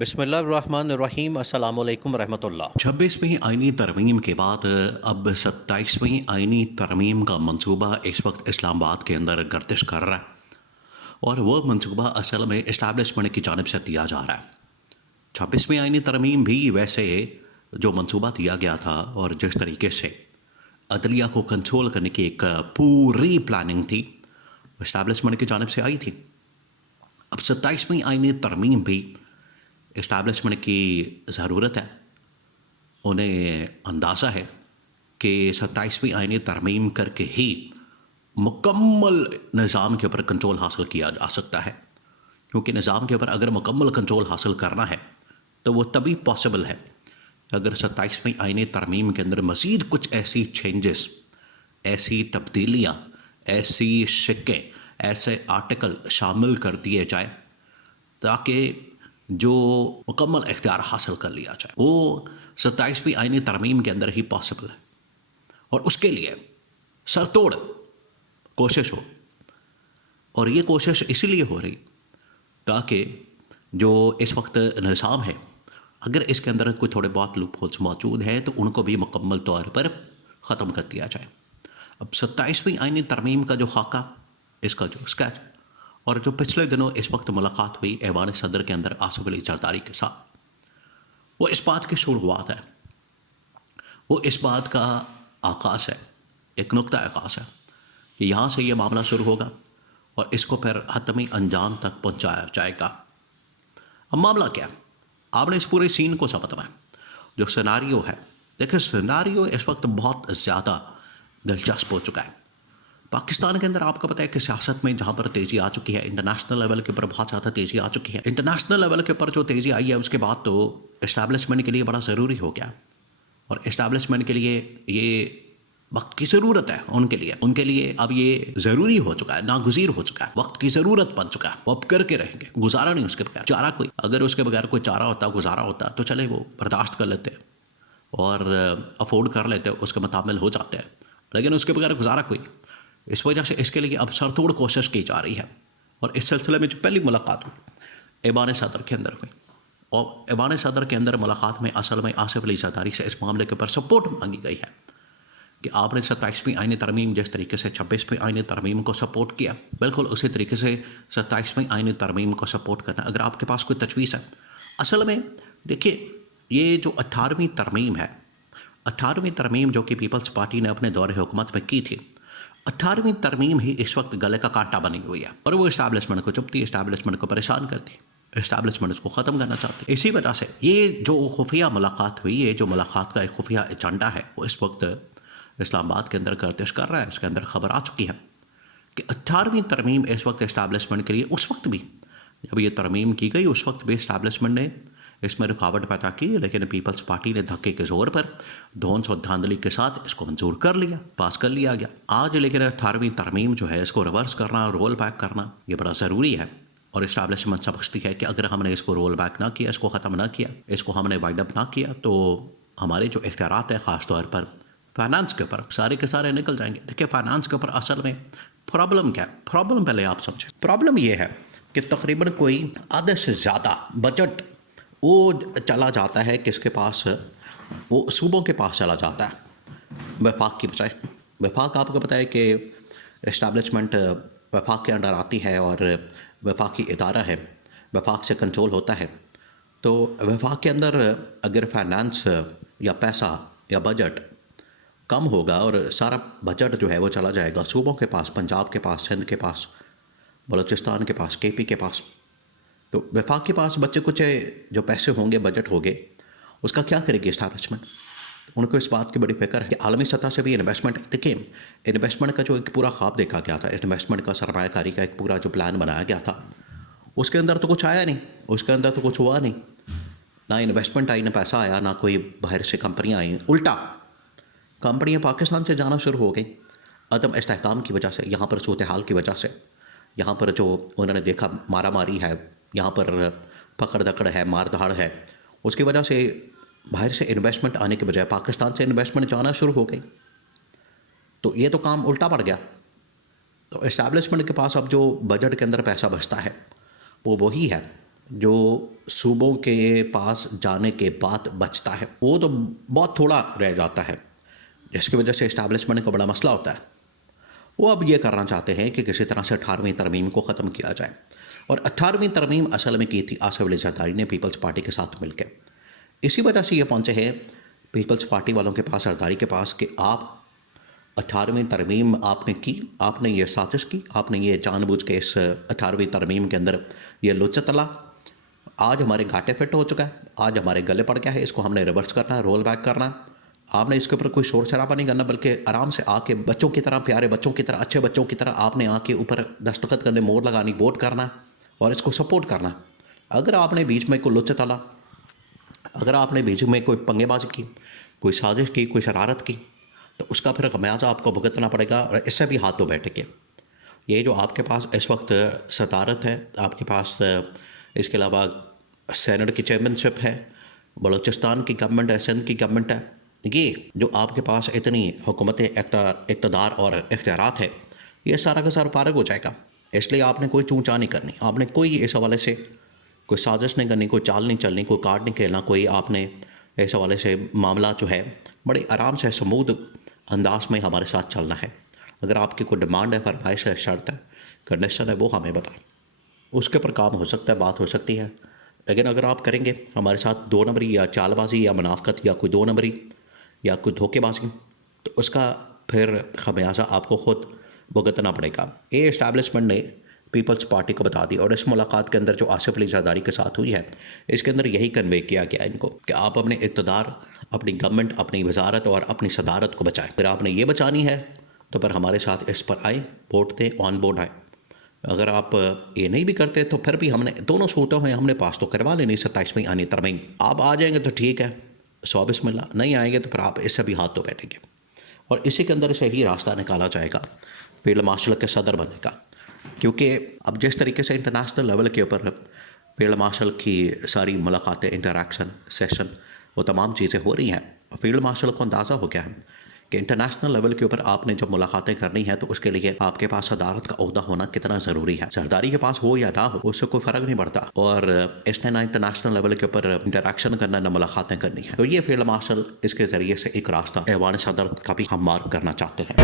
بسم اللہ الرحمن الرحیم، السلام علیکم ورحمۃ اللہ۔ 26ویں آئینی ترمیم کے بعد اب 27ویں آئینی ترمیم کا منصوبہ اس وقت اسلام آباد کے اندر گردش کر رہا ہے، اور وہ منصوبہ اصل میں اسٹیبلشمنٹ کی جانب سے دیا جا رہا ہے۔ 26ویں آئینی ترمیم بھی ویسے جو منصوبہ دیا گیا تھا اور جس طریقے سے عدلیہ کو کنٹرول کرنے کی ایک پوری پلاننگ تھی، اسٹیبلشمنٹ کی جانب سے آئی تھی۔ اب 27ویں آئینی ترمیم بھی اسٹیبلشمنٹ کی ضرورت ہے۔ انہیں اندازہ ہے کہ 27ویں آئینی ترمیم کر کے ہی مکمل نظام کے اوپر کنٹرول حاصل کیا جا سکتا ہے، کیونکہ نظام کے اوپر اگر مکمل کنٹرول حاصل کرنا ہے تو وہ تبھی پاسبل ہے اگر 27ویں آئینی ترمیم کے اندر مزید کچھ ایسی چینجز، ایسی تبدیلیاں، ایسی شکیں، ایسے آرٹیکل شامل کر دیے جائیں تاکہ جو مکمل اختیار حاصل کر لیا جائے۔ وہ 27ویں آئینی ترمیم کے اندر ہی پاسبل ہے، اور اس کے لیے سر توڑ کوشش ہو، اور یہ کوشش اسی لیے ہو رہی تاکہ جو اس وقت نظام ہے، اگر اس کے اندر کوئی تھوڑے بہت لوپ ہولز موجود ہیں تو ان کو بھی مکمل طور پر ختم کر دیا جائے۔ اب 27ویں آئینی ترمیم کا جو خاکہ، اس کا جو اسکیچ، اور جو پچھلے دنوں اس وقت ملاقات ہوئی ایوان صدر کے اندر آصف علی زرداری کے ساتھ، وہ اس بات کی شروعات ہے، وہ اس بات کا آغاز ہے، ایک نقطہ آغاز ہے کہ یہاں سے یہ معاملہ شروع ہوگا اور اس کو پھر حتمی انجام تک پہنچایا جائے گا۔ اب معاملہ کیا ہے؟ آپ نے اس پورے سین کو سمجھنا ہے۔ جو سیناریو ہے، دیکھیں سیناریو اس وقت بہت زیادہ دلچسپ ہو چکا ہے۔ پاکستان کے اندر آپ کو پتہ ہے کہ سیاست میں جہاں پر تیزی آ چکی ہے، انٹرنیشنل لیول کے اوپر بہت زیادہ تیزی آ چکی ہے۔ انٹرنیشنل لیول کے اوپر جو تیزی آئی ہے اس کے بعد تو اسٹیبلشمنٹ کے لیے بڑا ضروری ہو گیا، اور اسٹیبلشمنٹ کے لیے یہ وقت کی ضرورت ہے۔ ان کے لیے اب یہ ضروری ہو چکا ہے، ناگزیر ہو چکا ہے، وقت کی ضرورت بن چکا ہے۔ وہ اب کر کے رہیں گے، گزارا نہیں اس کے بغیر۔ چارہ کوئی، اگر اس کے بغیر کوئی چارہ ہوتا، گزارا ہوتا تو چلے وہ برداشت کر لیتے اور افورڈ کر لیتے، اس کے متعامل ہو جاتے ہیں، لیکن اس کے بغیر گزارا کوئی۔ اس وجہ سے اس کے لیے اب سر توڑ کوشش کی جا رہی ہے، اور اس سلسلے میں جو پہلی ملاقات ہوئی ایوان صدر کے اندر ہوئی، اور ایوان صدر کے اندر ملاقات میں اصل میں آصف علی زرداری سے اس معاملے کے اوپر سپورٹ مانگی گئی ہے کہ آپ نے 27ویں آئینی ترمیم جس طریقے سے 26ویں آئینی ترمیم کو سپورٹ کیا، بالکل اسی طریقے سے 27ویں آئینی ترمیم کو سپورٹ کرنا۔ اگر آپ کے پاس کوئی تجویز ہے، اصل میں دیکھیے یہ جو 18ویں ترمیم ہے، 18ویں ترمیم جو کہ پیپلز پارٹی نے اپنے دور حکومت میں کی تھی، 18ویں ترمیم ہی اس وقت گلے کا کانٹا بنی ہوئی ہے، اور وہ اسٹیبلشمنٹ کو چپتی، اسٹیبلشمنٹ کو پریشان کرتی، اسٹیبلشمنٹ اس کو ختم کرنا چاہتی۔ اسی وجہ سے یہ جو خفیہ ملاقات ہوئی، یہ جو ملاقات کا ایک خفیہ ایجنڈا ہے، وہ اس وقت اسلام آباد کے اندر گردش کر رہا ہے۔ اس کے اندر خبر آ چکی ہے کہ 18ویں ترمیم اس وقت اسٹیبلشمنٹ کے لیے، اس وقت بھی جب یہ ترمیم کی گئی، اس وقت بھی اسٹیبلشمنٹ نے اس میں رکاوٹ پیدا کی، لیکن پیپلز پارٹی نے دھکے کے زور پر دھونس و دھاندلی کے ساتھ اس کو منظور کر لیا، پاس کر لیا گیا۔ آج لیکن 18ویں ترمیم جو ہے، اس کو ریورس کرنا اور رول بیک کرنا یہ بڑا ضروری ہے، اور اسٹیبلشمنٹ سمجھتی ہے کہ اگر ہم نے اس کو رول بیک نہ کیا، اس کو ختم نہ کیا، اس کو ہم نے وائنڈ اپ نہ کیا، تو ہمارے جو اختیارات ہیں خاص طور پر فائنانس کے اوپر سارے کے سارے نکل جائیں گے۔ دیکھیں فائنانس کے اوپر اصل میں پرابلم کیا ہے؟ پرابلم پہلے آپ سمجھیں۔ پرابلم یہ ہے کہ تقریباً کوئی آدھے سے زیادہ بجٹ وہ چلا جاتا ہے کس کے پاس، وہ صوبوں کے پاس چلا جاتا ہے وفاق کی بجائے۔ وفاق آپ کو پتہ ہے کہ اسٹیبلشمنٹ وفاق کے انڈر آتی ہے، اور وفاقی ادارہ ہے، وفاق سے کنٹرول ہوتا ہے۔ تو وفاق کے اندر اگر فائنانس یا پیسہ یا بجٹ کم ہوگا، اور سارا بجٹ جو ہے وہ چلا جائے گا صوبوں کے پاس، پنجاب کے پاس، سندھ کے پاس، بلوچستان کے پاس، کے پی کے پاس، تو وفاق کے پاس بچے کچھ جو پیسے ہوں گے، بجٹ ہوگے، اس کا کیا کرے گی اسٹیبلشمنٹ؟ ان کو اس بات کی بڑی فکر ہے کہ عالمی سطح سے بھی انویسٹمنٹ، دیکھیں انویسٹمنٹ کا جو ایک پورا خواب دیکھا گیا تھا، انویسٹمنٹ کا، سرمایہ کاری کا ایک پورا جو پلان بنایا گیا تھا، اس کے اندر تو کچھ آیا نہیں، اس کے اندر تو کچھ ہوا نہیں، نہ انویسٹمنٹ آئی، نہ پیسہ آیا، نہ کوئی باہر سے کمپنیاں آئیں۔ الٹا کمپنیاں پاکستان سے جانا شروع ہو گئیں، عدم استحکام کی وجہ سے، یہاں پر صورتحال کی وجہ سے، یہاں پر جو انہوں نے دیکھا مارا ماری ہے، یہاں پر پکڑ دکڑ ہے، مار دھاڑ ہے، اس کی وجہ سے باہر سے انویسٹمنٹ آنے کے بجائے پاکستان سے انویسٹمنٹ جانا شروع ہو گئی، تو یہ تو کام الٹا پڑ گیا۔ تو اسٹیبلشمنٹ کے پاس اب جو بجٹ کے اندر پیسہ بچتا ہے وہ وہی ہے جو صوبوں کے پاس جانے کے بعد بچتا ہے وہ تو بہت تھوڑا رہ جاتا ہے، جس کی وجہ سے اسٹیبلشمنٹ کا بڑا مسئلہ ہوتا ہے۔ وہ اب یہ کرنا چاہتے ہیں کہ کسی طرح سے 18ویں ترمیم کو ختم کیا جائے، اور 18ویں ترمیم اصل میں کی تھی آصف علی زرداری نے پیپلز پارٹی کے ساتھ مل کے۔ اسی وجہ سے یہ پہنچے ہیں پیپلز پارٹی والوں کے پاس، زرداری کے پاس، کہ آپ 18ویں ترمیم آپ نے کی، آپ نے یہ سازش کی، آپ نے یہ جان بوجھ کے اس 18ویں ترمیم کے اندر یہ لچ تلا، آج ہمارے گھاٹے فٹ ہو چکا ہے، آج ہمارے گلے پڑ گیا ہے، اس کو ہم نے ریورس کرنا ہے، رول بیک کرنا ہے۔ آپ نے اس کے اوپر کوئی شور شرابہ نہیں کرنا، بلکہ آرام سے آ کے بچوں کی طرح، پیارے بچوں کی طرح، اچھے بچوں کی طرح آپ نے آ کے اوپر دستخط کرنے، مور لگانی، ووٹ کرنا اور اس کو سپورٹ کرنا۔ اگر آپ نے بیچ میں کوئی لچ تلا، اگر آپ نے بیچ میں کوئی پنگے بازی کی، کوئی سازش کی، کوئی شرارت کی، تو اس کا پھر خمیازہ آپ کو بھگتنا پڑے گا، اور اس سے بھی ہاتھ تو بیٹھے گے۔ یہ جو آپ کے پاس اس وقت صدارت ہے، آپ کے پاس اس کے علاوہ سینٹ کی چیئرمین شپ ہے، بلوچستان کی گورنمنٹ ہے، سندھ کی گورنمنٹ ہے، یہ جو آپ کے پاس اتنی حکومت اقتدار اور اختیارات ہے، یہ سارا کا سارا فارغ ہو جائے گا۔ اس لیے آپ نے کوئی چون چاں نہیں کرنی، آپ نے کوئی اس حوالے سے کوئی سازش نہیں کرنی، کوئی چال نہیں چلنی، کوئی کارڈ نہیں کھیلنا، کوئی آپ نے اس حوالے سے معاملات جو ہے بڑے آرام سے سمودھ انداز میں ہمارے ساتھ چلنا ہے۔ اگر آپ کی کوئی ڈیمانڈ ہے، فرمائش ہے، شرط ہے، کنڈیشن ہے، وہ ہمیں بتائیں، اس کے پر کام ہو سکتا ہے، بات ہو سکتی ہے۔ لیکن اگر آپ کریں گے ہمارے ساتھ دو نمبری یا چال بازی یا منافقت یا کوئی دو نمبری یا کوئی دھوکے بازی، تو اس کا پھر خمیازہ آپ کو خود بھگتنا پڑے گا۔ یہ اسٹیبلشمنٹ نے پیپلز پارٹی کو بتا دی، اور اس ملاقات کے اندر جو آصف علی زرداری کے ساتھ ہوئی ہے، اس کے اندر یہی کنوے کیا گیا ان کو کہ آپ اپنے اقتدار، اپنی گورنمنٹ، اپنی وزارت اور اپنی صدارت کو بچائیں۔ اگر آپ نے یہ بچانی ہے تو پھر ہمارے ساتھ اس پر آئیں، ووٹ دیں، آن بورڈ آئیں۔ اگر آپ یہ نہیں بھی کرتے تو پھر بھی ہم نے دونوں صورتوں میں ہم نے پاس تو کروا لینی 27ویں آنی ترمیم۔ آپ آ جائیں گے تو ٹھیک ہے، سو بسم اللہ، نہیں آئیں گے تو پھر آپ اس سے بھی ہاتھ تو بیٹھیں گے، اور اسی کے اندر سے ہی راستہ نکالا جائے گا فیلڈ مارشل کے صدر بننے کا۔ کیونکہ اب جس طریقے سے انٹرنیشنل لیول کے اوپر فیلڈ مارشل کی ساری ملاقاتیں، انٹریکشن، سیشن، وہ تمام چیزیں ہو رہی ہیں، فیلڈ مارشل کو اندازہ ہو گیا ہے کہ انٹرنیشنل لیول کے اوپر آپ نے جب ملاقاتیں کرنی ہیں تو اس کے لیے آپ کے پاس صدارت کا عہدہ ہونا کتنا ضروری ہے۔ زرداری کے پاس ہو یا نہ ہو، اس سے کوئی فرق نہیں پڑتا، اور اس نے نہ انٹرنیشنل لیول کے اوپر انٹریکشن کرنا، نہ ملاقاتیں کرنی ہیں۔ تو یہ فیلڈ مارشل اس کے ذریعے سے ایک راستہ ایوان صدارت کا بھی ہم مارک کرنا چاہتے ہیں۔